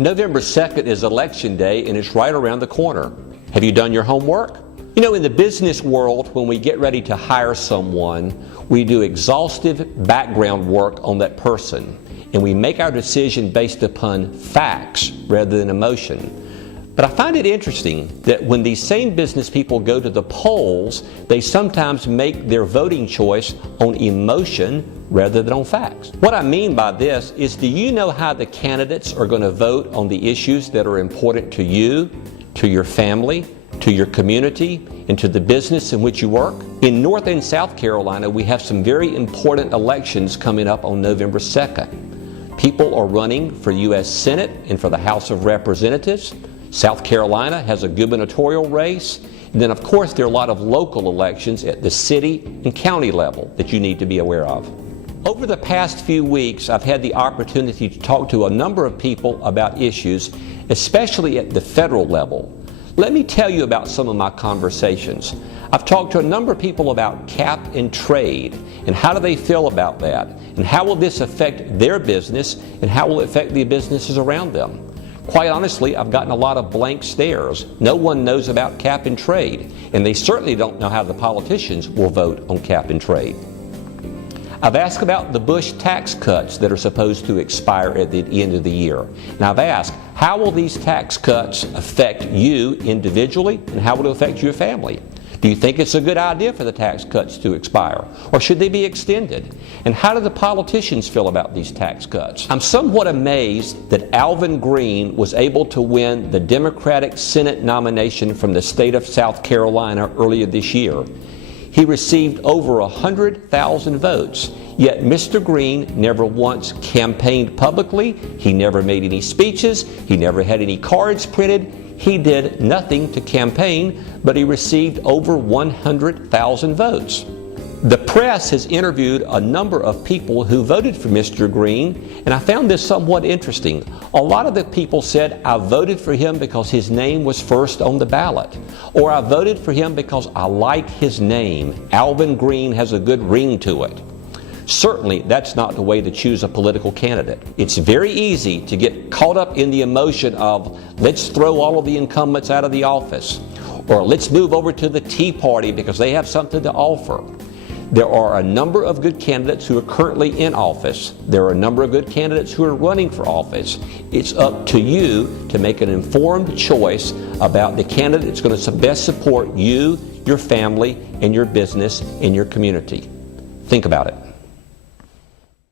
November 2nd is Election Day and it's right around the corner. Have you done your homework? You know, in the business world, when we get ready to hire someone, we do exhaustive background work on that person, and we make our decision based upon facts rather than emotion. But I find it interesting that when these same business people go to the polls, they sometimes make their voting choice on emotion rather than on facts. What I mean by this is, do you know how the candidates are going to vote on the issues that are important to you, to your family, to your community, and to the business in which you work? In North and South Carolina, we have some very important elections coming up on November 2nd. People are running for U.S. Senate and for the House of Representatives. South Carolina has a gubernatorial race. And then, of course, there are a lot of local elections at the city and county level that you need to be aware of. Over the past few weeks, I've had the opportunity to talk to a number of people about issues, especially at the federal level. Let me tell you about some of my conversations. I've talked to a number of people about cap and trade, and how do they feel about that, and how will this affect their business, and how will it affect the businesses around them. Quite honestly, I've gotten a lot of blank stares. No one knows about cap and trade, and they certainly don't know how the politicians will vote on cap and trade. I've asked about the Bush tax cuts that are supposed to expire at the end of the year. And I've asked, how will these tax cuts affect you individually, and how will it affect your family? Do you think it's a good idea for the tax cuts to expire, or should they be extended? And how do the politicians feel about these tax cuts? I'm somewhat amazed that Alvin Green was able to win the Democratic Senate nomination from the state of South Carolina earlier this year. He received over 100,000 votes, yet Mr. Green never once campaigned publicly. He never made any speeches. He never had any cards printed. He did nothing to campaign, but he received over 100,000 votes. The press has interviewed a number of people who voted for Mr. Green, and I found this somewhat interesting. A lot of the people said, I voted for him because his name was first on the ballot, or I voted for him because I like his name. Alvin Green has a good ring to it. Certainly, that's not the way to choose a political candidate. It's very easy to get caught up in the emotion of, let's throw all of the incumbents out of the office, or let's move over to the Tea Party because they have something to offer. There are a number of good candidates who are currently in office. There are a number of good candidates who are running for office. It's up to you to make an informed choice about the candidate that's going to best support you, your family, and your business, and your community. Think about it.